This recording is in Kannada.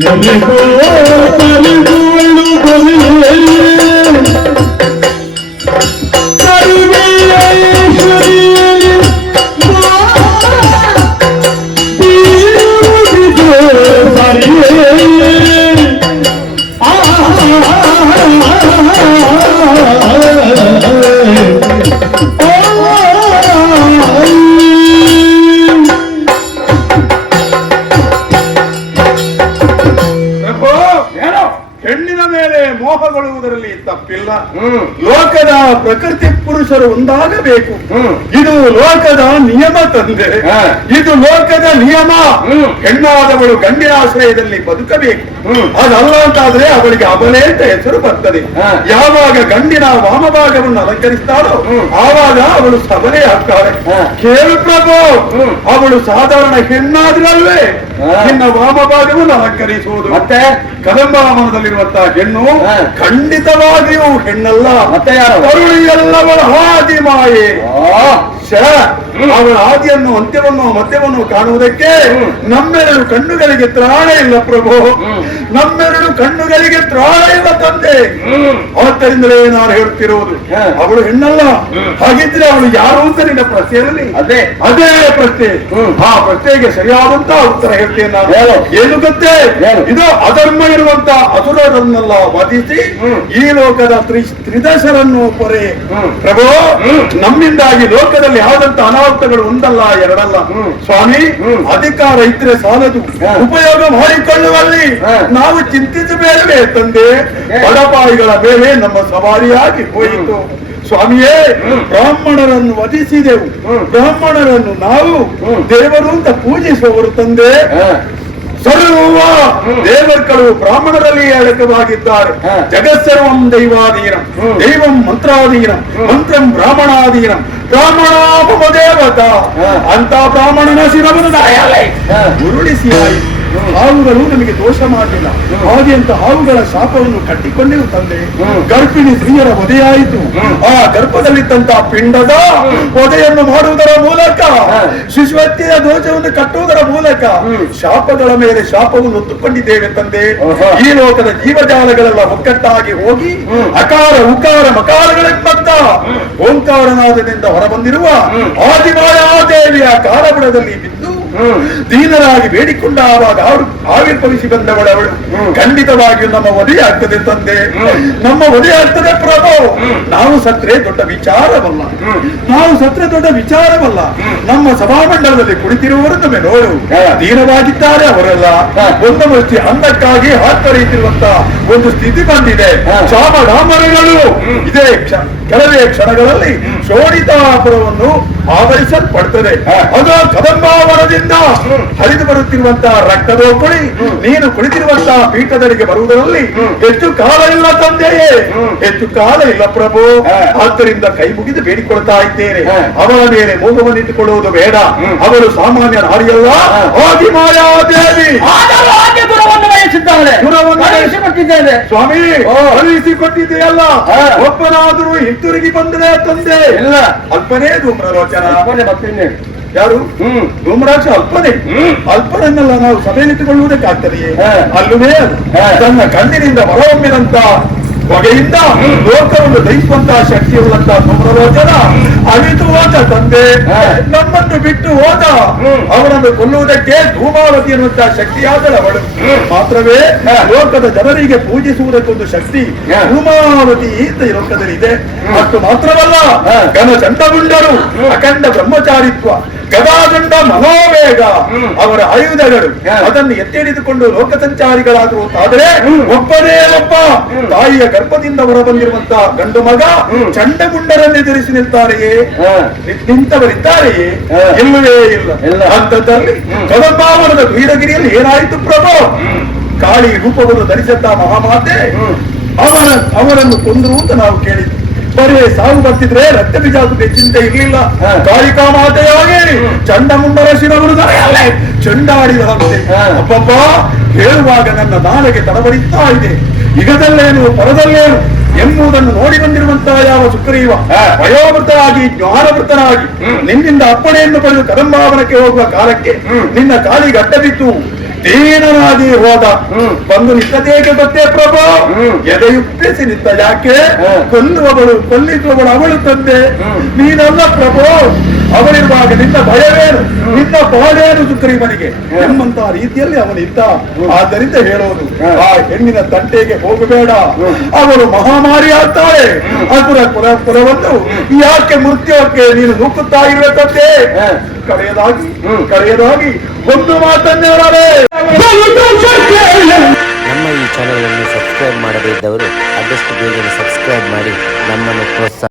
Thank you. ಮೋಹಗೊಳ್ಳುವುದರಲ್ಲಿ ತಪ್ಪಿಲ್ಲ ಲೋಕದ ಪ್ರಕೃತಿ ಪುರುಷರು ಒಂದಾಗಬೇಕು. ಇದು ಲೋಕದ ನಿಯಮ ತಂದೆ. ಇದು ಲೋಕದ ನಿಯಮ. ಹೆಣ್ಣಾದವಳು ಗಂಡಿನ ಆಶ್ರಯದಲ್ಲಿ ಬದುಕಬೇಕು. ಅದಲ್ಲ ಅಂತಾದ್ರೆ ಅವಳಿಗೆ ಅಬಲೆ ಅಂತ ಹೆಸರು ಬರ್ತದೆ. ಯಾವಾಗ ಗಂಡಿನ ವಾಮಭಾಗವನ್ನು ಅಲಂಕರಿಸ್ತಾಳೋ. ಆವಾಗ ಅವಳು ಸಬಲೆ ಆಗ್ತಾಳೆ. ಕೇಳು ಪ್ರಭು. ಅವಳು ಸಾಧಾರಣ ಹೆಣ್ಣಾದ್ರಲ್ವೇ. ನಿನ್ನ ವಾಮಭಾಗವನ್ನು ಅಲಂಕರಿಸುವುದು ಮತ್ತೆ? ಕದಂಬಾವನದಲ್ಲಿರುವಂತಹ ಹೆಣ್ಣು. ಖಂಡಿತವಾಗಿಯೂ ಹೆಣ್ಣಲ್ಲ. ಮತ್ತೆ ಯಾರು? ಹಾದಿ ಮಾಯೆ. ಆ, ಛ, ಅವಳ ಆದಿಯನ್ನು ಅಂತ್ಯವನ್ನು ಮಧ್ಯವನ್ನು ಕಾಣುವುದಕ್ಕೆ. ನಮ್ಮೆರಡು ಕಣ್ಣುಗಳಿಗೆ ತ್ರಾಣ ಇಲ್ಲ ಪ್ರಭು. ನಮ್ಮೆರಡು ಕಣ್ಣುಗಳಿಗೆ ತ್ರಾಣ ಇಲ್ಲ ತಂದೆ. ಆದ್ದರಿಂದಲೇ ನಾನು ಹೇಳುತ್ತಿರುವುದು. ಅವಳು ಹೆಣ್ಣಲ್ಲ. ಹಾಗಿದ್ರೆ ಅವಳು ಯಾರು ಅಂತ ನಿನ್ನ ಪ್ರಶ್ನೆಯಲ್ಲಿ? ಅದೇ. ಅದೇ ಪ್ರಶ್ನೆ. ಆ ಪ್ರಶ್ನೆಗೆ ಸರಿಯಾದಂತ ಉತ್ತರ ಹೇಳ್ತೇನೆ ನಾನು. ಏನು ಗೊತ್ತೇ ಇದು ಅಧರ್ಮ ಇರುವಂತ ಅಸುರರನ್ನೆಲ್ಲ ವಧಿಸಿ ಈ ಲೋಕದ ತ್ರಿ ತ್ರಿದಶರನ್ನು ಪೊರೆ. ಪ್ರಭು ನಮ್ಮಿಂದಾಗಿ ಲೋಕದಲ್ಲಿ ಯಾವ್ದಂತ ಅನಾಹುತಗಳು ಒಂದಲ್ಲ ಎರಡಲ್ಲ. ಸ್ವಾಮಿ. ಅಧಿಕಾರ ಇದ್ರೆ ಸಾಲದು. ಉಪಯೋಗ ಮಾಡಿಕೊಳ್ಳುವಲ್ಲಿ ನಾವು ಮೇಲೆ ತಂದೆ. ಬಡಪಾಯಿಗಳ ಮೇಲೆ ನಮ್ಮ ಸವಾರಿಯಾಗಿ ಹೋಯಿತು. ಸ್ವಾಮಿಯೇ ಹ್ಮ್. ಬ್ರಾಹ್ಮಣರನ್ನು ವಧಿಸಿದೆವು. ಬ್ರಾಹ್ಮಣರನ್ನು ನಾವು. ದೇವರು ಅಂತ ಪೂಜಿಸುವವರು ತಂದೆ. ಸರ್ವ ಹ್ಮ್. ದೇವರ್ಗಳು ಬ್ರಾಹ್ಮಣರಲ್ಲಿ ಅಡಕವಾಗಿದ್ದಾರೆ ಹಾ. ಜಗತ್ಸರ್ವಂ ದೈವಾಧೀನಂ ಹ್ಮ್. ದೈವಂ ಮಂತ್ರಾಧೀನಂ ಹ್ಮ್. ಮಂತ್ರಂ ಬ್ರಾಹ್ಮಣಾಧೀನಂ ಬ್ರಾಹ್ಮಣಾಪಮ ದೇವತ ಹಾ. ಅಂತ ಬ್ರಾಹ್ಮಣನ ಶಿರವನ್ನು ದಾಯಾಲೆ ಹಾ. ಹಾವುಗಳು ನಮಗೆ ದೋಷ ಮಾಡಲಿಲ್ಲ. ಹಾಗೆ ಅಂತ ಹಾವುಗಳ ಶಾಪವನ್ನು ಕಟ್ಟಿಕೊಂಡೆವು ತಂದೆ. ಗರ್ಭಿಣಿ ಸ್ತ್ರೀಯರ ಒದೆಯಾಯಿತು ಆ ಗರ್ಭದಲ್ಲಿದ್ದಂತಹ ಪಿಂಡದ ಒದೆಯನ್ನು ಮಾಡುವುದರ ಮೂಲಕ ಹಾ. ಶಿಶುವತ್ತಿಯ ದೋಷವನ್ನು ಕಟ್ಟುವುದರ ಮೂಲಕ. ಶಾಪಗಳ ಮೇಲೆ ಶಾಪವನ್ನು ಒತ್ತುಕೊಂಡಿದ್ದೇವೆ ತಂದೆ ಈ ಲೋಕದ ಜೀವಜಾಲಗಳೆಲ್ಲ ಒಕ್ಕಟ್ಟಾಗಿ ಹೋಗಿ ಅಕಾರ ಉಕಾರ ಮಕಾರಗಳೆಂಬಂತ ಓಂಕಾರನಾದದಿಂದ ಹೊರಬಂದಿರುವ. ಆದಿಮಾಯಾದೇವಿಯ ಕಾಲಬುಡದಲ್ಲಿ ಬಿದ್ದು. ದೀನರಾಗಿ ಬೇಡಿಕೊಂಡ ಆವಾಗ ಆರು ಆವಿರ್ಭವಿಸಿ ಬಂದವಳವಳು. ಖಂಡಿತವಾಗಿಯೂ ನಮ್ಮ ವಧೆ ಆಗ್ತದೆ ತಂದೆ. ನಮ್ಮ ವಧೆ ಆಗ್ತದೆ ಪ್ರಭು. ನಾವು ಸತ್ರೆ ದೊಡ್ಡ ವಿಚಾರವಲ್ಲ. ನಾವು ಸತ್ರೆ ದೊಡ್ಡ ವಿಚಾರವಲ್ಲ. ನಮ್ಮ ಸಭಾಮಂಡಲದಲ್ಲಿ ಕುಳಿತಿರುವವರು ನಮಗೆ ನೋಡು. ದೀನವಾಗಿದ್ದಾರೆ ಅವರೆಲ್ಲ. ಹಾ. ಒಂದು ಮುಷ್ಟಿ ಅನ್ನಕ್ಕಾಗಿ ಹಾತೊರೆಯುತ್ತಿರುವಂತ ಒಂದು ಸ್ಥಿತಿ ಬಂದಿದೆ. ಶಾಮ ಚಾಮಡಾಮರಗಳು ಹ್ಮ್. ಇದೇ ಕೆಲವೇ ಕ್ಷಣಗಳಲ್ಲಿ ಶೋಣಿತಾಪುರವನ್ನು ಆವರಿಸಲ್ಪಡ್ತದೆ. ಅದು ಕದಂಬಾವರದಿಂದ. ಹರಿದು ಬರುತ್ತಿರುವಂತಹ ರಕ್ತದೋಪಳಿ. ನೀನು ಕುಳಿತಿರುವಂತಹ ಪೀಠದರಿಗೆ ಬರುವುದರಲ್ಲಿ. ಹೆಚ್ಚು ಕಾಲ ಇಲ್ಲ ತಂದೆಯೇ. ಹೆಚ್ಚು ಕಾಲ ಇಲ್ಲ ಪ್ರಭು. ಆದ್ದರಿಂದ ಕೈ ಮುಗಿದು ಬೇಡಿಕೊಳ್ತಾ ಇದ್ದೇನೆ. ಅವರ ಮೇಲೆ ಮೋಹವನ್ನಿಟ್ಟುಕೊಳ್ಳುವುದು ಬೇಡ. ಅವರು ಸಾಮಾನ್ಯ ನಾರಿಯಲ್ಲ. ಆದಿಮಾಯಾದೇವಿ ಗುಣವನ್ನು ವಹಿಸಿದ್ದಾಳೆ ವಹಿಸಿಕೊಟ್ಟಿದ್ದೇನೆ ಸ್ವಾಮಿ ಹಾ. ಒಬ್ಬನಾದರೂ ಹಿಂತಿರುಗಿ ಬಂದರೆ ತಂದೆ. ಇಲ್ಲ. ಅಲ್ಪನೇ ಧೂಮ್ರಲೋಚನ. ಮತ್ತಿನ್ನೇ ಯಾರು? ಹ್ಮ್. ಧೂಮ್ರಾಕ್ಷ ಅಲ್ಪನೇ. ಹ್ಮ್. ಅಲ್ಪನನ್ನೆಲ್ಲ ನಾವು ಸಭೆಯಲ್ಲಿಟ್ಟುಕೊಳ್ಳುವುದಕ್ಕಾಗ್ತದೆಯೇ ಹಾ. ಅಲ್ಲವೇ. ತನ್ನ ಕಣ್ಣಿನಿಂದ ಹೊರಹೊಮ್ಮಿದಂತ ಹೊಗೆಯಿಂದ ಲೋಕವನ್ನು ದಹಿಸುವಂತಹ ಶಕ್ತಿಯುಳ್ಳಂತ ಧೂಮ್ರಲೋಚನ ಅಳಿತು ಹೋದ ತಂದೆ. ನಮ್ಮನ್ನು ಬಿಟ್ಟು ಹೋದ ಅವನನ್ನು ಕೊಲ್ಲುವುದಕ್ಕೆ ಧೂಮಾವತಿ ಎನ್ನುವಂತಹ ಶಕ್ತಿಯಾದಳವಳು ಅವಳು ಮಾತ್ರವೇ. ಲೋಕದ ಜನರಿಗೆ ಪೂಜಿಸುವುದಕ್ಕೊಂದು ಶಕ್ತಿ. ಧೂಮಾವತಿ ಅಂತ ಈ ಲೋಕದಲ್ಲಿ ಇದೆ ಮತ್ತು ಮಾತ್ರವಲ್ಲ. ಘನ ಚಂಡಗುಂಡರು ಹ್ಮ್. ಅಖಂಡ ಬ್ರಹ್ಮಚಾರಿತ್ವ ಗದಾದಂಡ ಮನೋವೇಗ. ಅವರ ಆಯುಧಗಳು. ಅದನ್ನು ಎತ್ತಿಡಿದುಕೊಂಡು ಲೋಕ ಸಂಚಾರಿಗಳಾಗುವಂತಾದ್ರೆ. ಒಬ್ಬನೇ ಒಬ್ಬ. ತಾಯಿಯ ಗರ್ಭದಿಂದ ಹೊರಬಂದಿರುವಂತಹ ಗಂಡು ಮಗ. ಚಂಡಗುಂಡರನ್ನು ಎದುರಿಸಿ ನಿಲ್ತಾರೆಯೇ ನಿಂತವರಿದ್ದಾರೆಯೇ. ಇಲ್ಲವೇ ಇಲ್ಲ ಅಂತದಲ್ಲಿ ಅಂಥದ್ದಲ್ಲಿ ಹ್ಮ್. ಕದಂಬಾವನದ ವೀರಗಿರಿಯಲ್ಲಿ ಏನಾಯಿತು ಪ್ರಭು. ಕಾಳಿ ರೂಪವನ್ನು ಧರಿಸಿದ್ದ ಮಹಾಮಾತೆ ಹ್ಮ್. ಅವರ ಅವರನ್ನು ಕೊಂದರು ಅಂತ ನಾವು ಕೇಳಿದ್ವಿ ಬರೀ ಸಾವು ಬರ್ತಿದ್ರೆ ರಕ್ತ ಬೀಜಾಗುತ್ತದೆ ಚಿಂತೆ ಇರಲಿಲ್ಲ. ಕಾಳಿಕಾ ಮಾತೆಯಾಗಿ ಚಂಡ ಮುಂಡರ ಚಂಡಾಡಿದರಂತೆ ಹಾ. ಅಬ್ಬಬ್ಬ ಹೇಳುವಾಗ ನನ್ನ ನಾಲೆಗೆ ತಡಬಡಿತಾ ಇದೆ ಇಗದಲ್ಲೇನು ಪರದಲ್ಲೇನು ಎಂಬುದನ್ನು ನೋಡಿ ಬಂದಿರುವಂತಹ ಯಾವ ಸುಗ್ರೀವ ವಯೋವೃತನಾಗಿ ಜ್ಞಾನವೃತನಾಗಿ ನಿನ್ನಿಂದ ಅಪ್ಪಣೆಯನ್ನು ಪಡೆದು ಕದಂಬಾವನಕ್ಕೆ ಹೋಗುವ ಕಾಲಕ್ಕೆ. ನಿನ್ನ ಕಾಲಿಗೆ ಅಡ್ಡ ಬಿದ್ದು ದೀನನಾಗಿ ಹೋದ. ಬಂದು ನಿಂತದೇಕೆ ಗೊತ್ತೇ ಪ್ರಭು. ಹ್ಮ್. ಎದೆಯುಪ್ಪಿಸಿ ನಿಂತ ಯಾಕೆ. ಕೊಲ್ಲುವವಳು ಕೊಲ್ಲಿಸುವವಳು ಅವಳು ತಂದೆ. ನೀನಲ್ಲ ಪ್ರಭು. ಅವಳಿರುವಾಗ ನಿನ್ನ ಭಯವೇನು? ನಿನ್ನ ಬಾಳೇನು ಸುಗ್ರೀವನಿಗೆ ಹ. ಎಂಬಂತ ರೀತಿಯಲ್ಲಿ ಅವನಿದ್ದ. ಆದ್ದರಿಂದ ಹೇಳೋದು ಆ ಹೆಣ್ಣಿನ ತಂಟೆಗೆ ಹೋಗಬೇಡ. ಅವರು ಅವಳು ಮಹಾಮಾರಿ ಆಗ್ತಾಳೆ. ಅಸುರ ಕುಲ ಕುಲವನ್ನು ಯಾಕೆ ಮೃತ್ಯುವಕ್ಕೆ ನೀನು ನುಕ್ಕುತ್ತಾ ಇರಬೇಕಂತೆ. ಕಡೆಯದಾಗಿ. ಕಡೆಯದಾಗಿ ಒಂದು ಈ ಚಾನಲನ್ನು ಸಬ್ಸ್ಕ್ರೈಬ್ ಮಾಡದೇ ಇದ್ದವರು ಆದಷ್ಟು ಬೇಗನೆ ಸಬ್ಸ್ಕ್ರೈಬ್ ಮಾಡಿ ನಮ್ಮನ್ನು ಪ್ರೋತ್ಸಾಹ